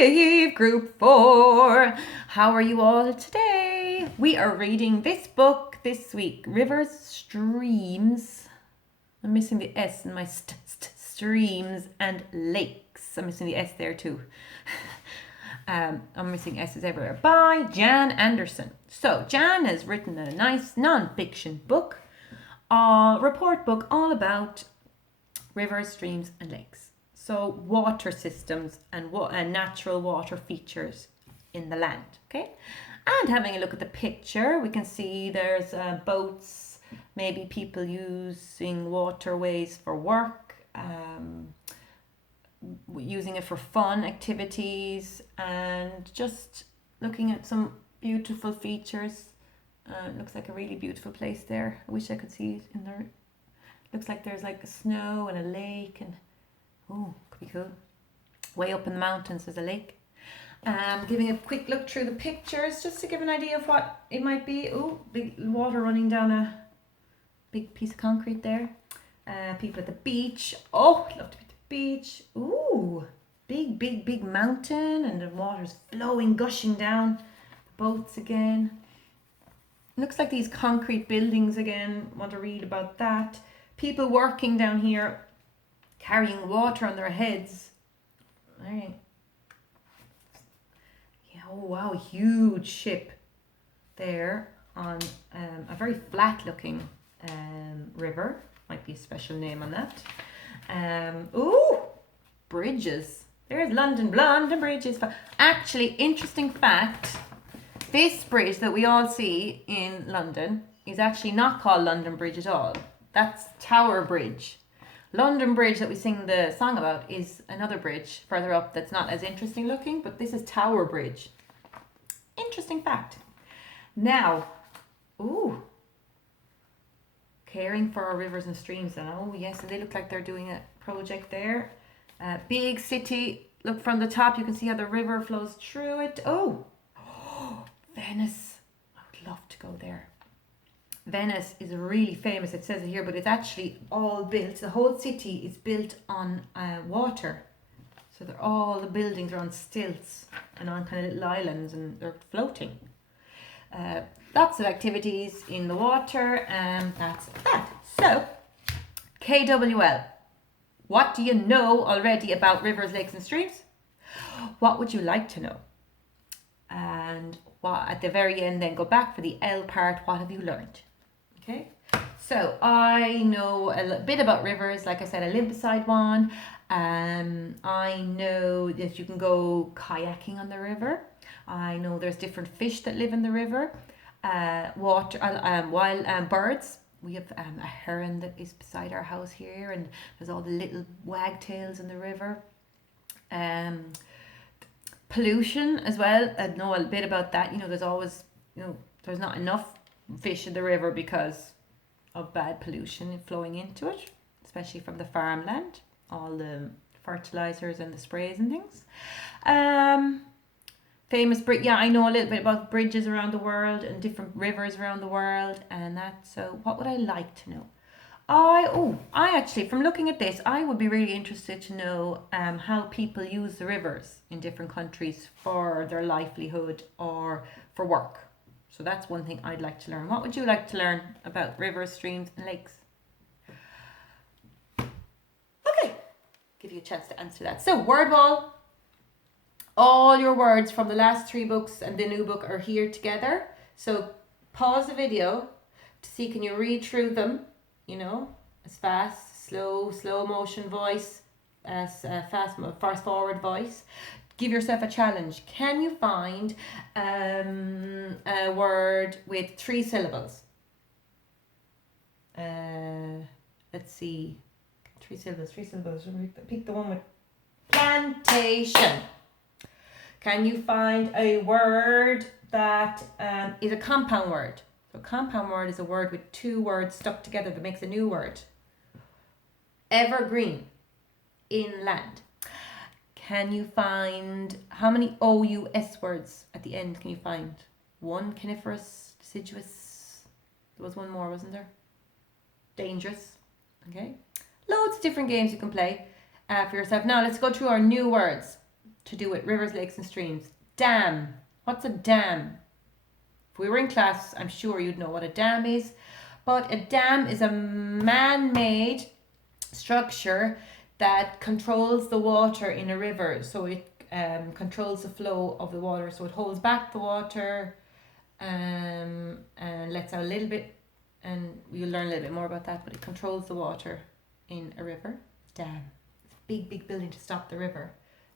Eve, Group 4. How are you all today? We are reading this book this week, Rivers, Streams. I'm missing the S in my streams and lakes. I'm missing the S there too. I'm missing S's everywhere. By Jan Anderson. So Jan has written a nice non-fiction book, report book all about rivers, streams and lakes. So water systems and natural water features in the land, okay? And having a look at the picture, we can see there's boats, maybe people using waterways for work, using it for fun activities, and just looking at some beautiful features. Looks like a really beautiful place there. I wish I could see it in there. Looks like there's like snow and a lake, and oh, could be cool. Way up in the mountains there's a lake. Giving a quick look through the pictures just to give an idea of what it might be. Oh, big water running down a big piece of concrete there. People at the beach. Oh, I'd love to be at the beach. Ooh, big mountain, and the water's flowing, gushing down. The boats again. Looks like these concrete buildings again. Want to read about that. People working down here, carrying water on their heads. All right. Yeah, oh wow, huge ship there on a very flat looking river. Might be a special name on that. Ooh, bridges. There's London Bridges. Actually, interesting fact, this bridge that we all see in London is actually not called London Bridge at all. That's Tower Bridge. London Bridge that we sing the song about is another bridge further up that's not as interesting looking, but this is Tower Bridge. Interesting fact. Now, ooh, caring for our rivers and streams. And oh yes, they look like they're doing a project there. Big city. Look from the top, you can see how the river flows through it. Oh, Venice. I would love to go there. Venice is really famous, it says it here, but it's actually all built, the whole city is built on water. So all the buildings are on stilts and on kind of little islands, and they're floating. Lots of activities in the water, and that's that. So, KWL, what do you know already about rivers, lakes and streams? What would you like to know? And at the very end then go back for the L part, what have you learned? Okay, so I know a bit about rivers. Like I said, I live beside one. I know that you can go kayaking on the river. I know there's different fish that live in the river. Wild birds. We have a heron that is beside our house here, and there's all the little wagtails in the river. Pollution as well. I know a bit about that. There's always, there's not enough fish in the river because of bad pollution flowing into it, especially from the farmland, all the fertilizers and the sprays and things. Famous I know a little bit about bridges around the world and different rivers around the world and that. So what would I like to know? I actually, from looking at this, I would be really interested to know how people use the rivers in different countries for their livelihood or for work. So that's one thing I'd like to learn. What would you like to learn about rivers, streams and lakes? Okay, give you a chance to answer that. So word wall, all your words from the last 3 books and the new book are here together. So pause the video to see, can you read through them, as fast, slow motion voice, as fast forward voice. Give yourself a challenge. Can you find a word with 3 syllables? Let's see. 3 syllables. Pick the one with plantation. Can you find a word that is a compound word? So a compound word is a word with 2 words stuck together that makes a new word. Evergreen. Inland. Can you find, how many OUS words at the end can you find? 1, coniferous, deciduous. There was one more, wasn't there? Dangerous. Okay. Loads of different games you can play for yourself. Now let's go through our new words. to do with rivers, lakes and streams. Dam. What's a dam? If we were in class, I'm sure you'd know what a dam is. But a dam is a man-made structure that controls the water in a river. So it controls the flow of the water. So it holds back the water and lets out a little bit. And you'll learn a little bit more about that. But it controls the water in a river. Dam. It's a big, big building to stop the river.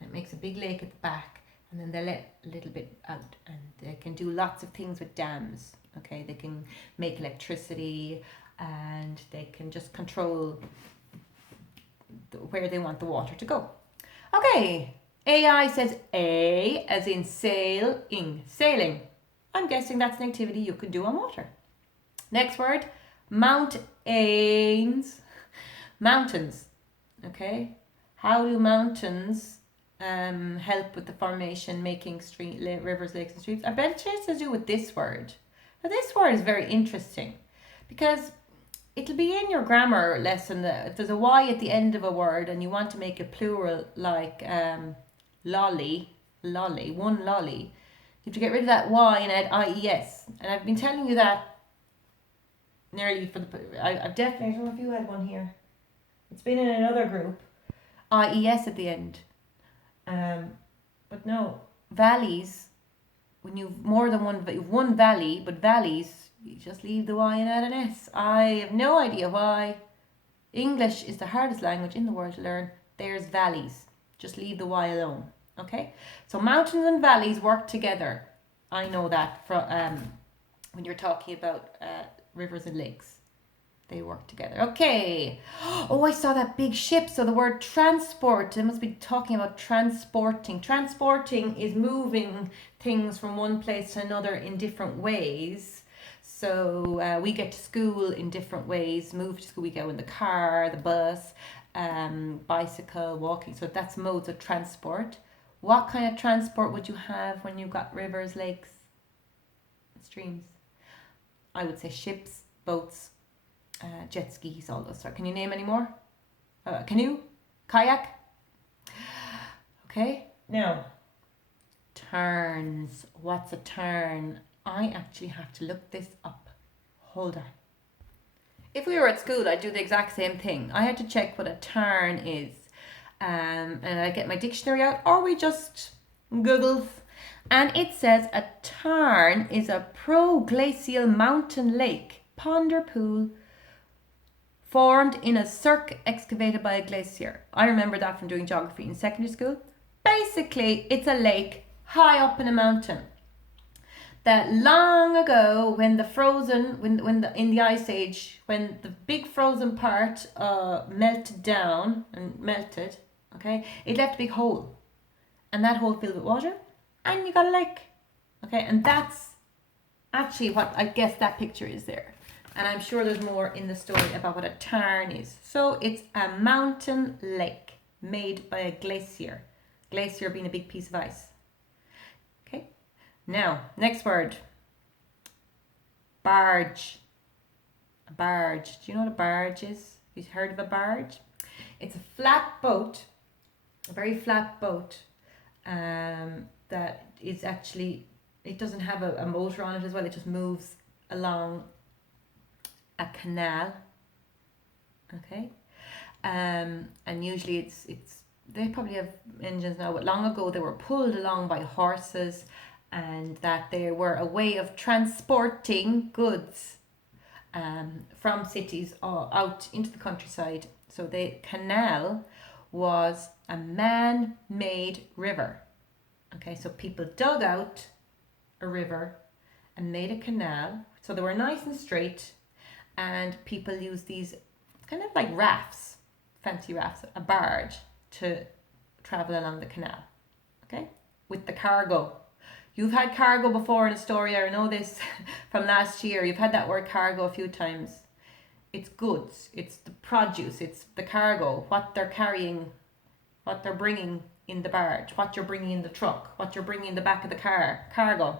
And it makes a big lake at the back. And then they let a little bit out. And they can do lots of things with dams. Okay, they can make electricity. And they can just control where they want the water to go. Okay, AI says A as in sailing. Sailing. I'm guessing that's an activity you could do on water. Next word, mountains. Mountains. Okay, how do mountains help with the formation, making rivers, lakes and streams? I bet it has to do with this word. Now this word is very interesting because it'll be in your grammar lesson that if there's a Y at the end of a word and you want to make it plural, like lolly, one lolly, you have to get rid of that Y and add IES. And I've been telling you that nearly I've definitely, I don't know if you had one here. It's been in another group, IES at the end. But no, valleys, when you've more than one valley, but valleys, you just leave the Y and add an S. I have no idea why. English is the hardest language in the world to learn. There's valleys. Just leave the Y alone. Okay? So mountains and valleys work together. I know that from when you're talking about rivers and lakes. They work together. Okay. Oh, I saw that big ship. So the word transport, they must be talking about transporting. Transporting is moving things from one place to another in different ways. So we get to school in different ways. Move to school, we go in the car, the bus, bicycle, walking. So that's modes of transport. What kind of transport would you have when you've got rivers, lakes, streams? I would say ships, boats, jet skis, all those. Can you name any more? Canoe? Kayak? Okay. Now, turns. What's a turn? I actually have to look this up. Hold on. If we were at school, I'd do the exact same thing. I had to check what a turn is. And I get my dictionary out, or we just Google. And it says a tarn is a proglacial mountain lake, pond or pool, formed in a cirque excavated by a glacier. I remember that from doing geography in secondary school. Basically, it's a lake high up in a mountain. That long ago, when the frozen, in the ice age, when the big frozen part melted down and melted, okay, it left a big hole, and that hole filled with water, and you got a lake, okay, and that's actually what I guess that picture is there, and I'm sure there's more in the story about what a tarn is. So it's a mountain lake made by a glacier being a big piece of ice. Now, next word. Barge. A barge. Do you know what a barge is? Have you heard of a barge? It's a flat boat, a very flat boat, that is actually, it doesn't have a motor on it as well. It just moves along a canal. Okay? And usually it's they probably have engines now, but long ago they were pulled along by horses, and that they were a way of transporting goods from cities out into the countryside. So the canal was a man-made river. Okay, so people dug out a river and made a canal. So they were nice and straight, and people used these kind of like rafts, fancy rafts, a barge, to travel along the canal. Okay, with the cargo. You've had cargo before in a story, I know this from last year. You've had that word cargo a few times. It's goods, it's the produce, it's the cargo, what they're carrying, what they're bringing in the barge, what you're bringing in the truck, what you're bringing in the back of the car, cargo.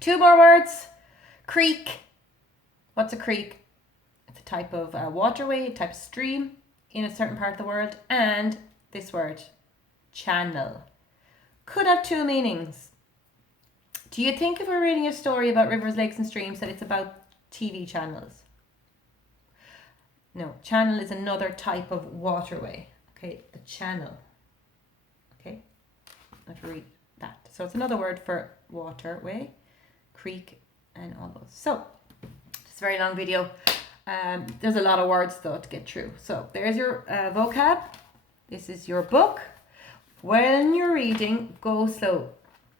Two more words. Creek. What's a creek? It's a type of waterway, a type of stream in a certain part of the world. And this word, channel. could have two meanings. Do you think if we're reading a story about rivers, lakes and streams that it's about TV channels? No, channel is another type of waterway. Okay, the channel. Okay, let's read that. So it's another word for waterway, creek, and all those. So it's a very long video. There's a lot of words though to get through. So there's your vocab. This is your book. When you're reading, go slow.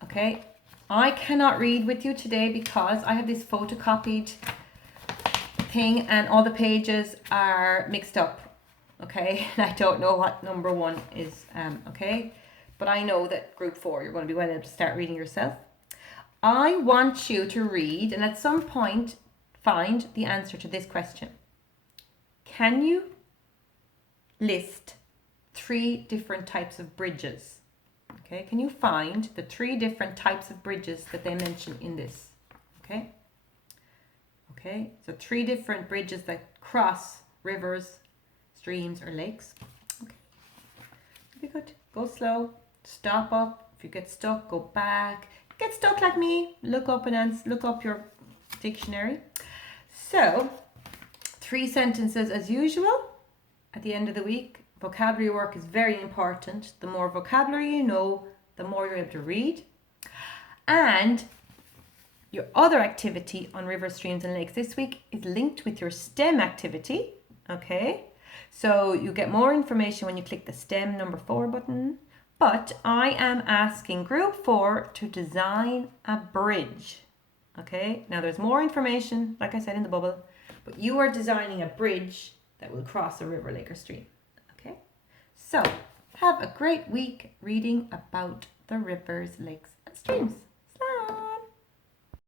Okay, I cannot read with you today because I have this photocopied thing and all the pages are mixed up. Okay, and I don't know what number 1 is. Okay, but I know that group 4 you're going to be well able to start reading yourself. I want you to read and at some point find the answer to this question. Can you list 3 different types of bridges? Okay, can you find the 3 different types of bridges that they mention in this? Okay. Okay, so 3 different bridges that cross rivers, streams, or lakes. Okay, very good. Go slow. Stop up. If you get stuck, go back. Get stuck like me. Look up look up your dictionary. So, 3 sentences as usual. At the end of the week, vocabulary work is very important. The more vocabulary you know, the more you're able to read. And your other activity on rivers, streams and lakes this week is linked with your STEM activity. Okay, so you get more information when you click the STEM number 4 button. But I am asking group 4 to design a bridge. Okay, now there's more information, like I said in the bubble, but you are designing a bridge that will cross a river, lake or stream. Okay, so have a great week reading about the rivers, lakes and streams.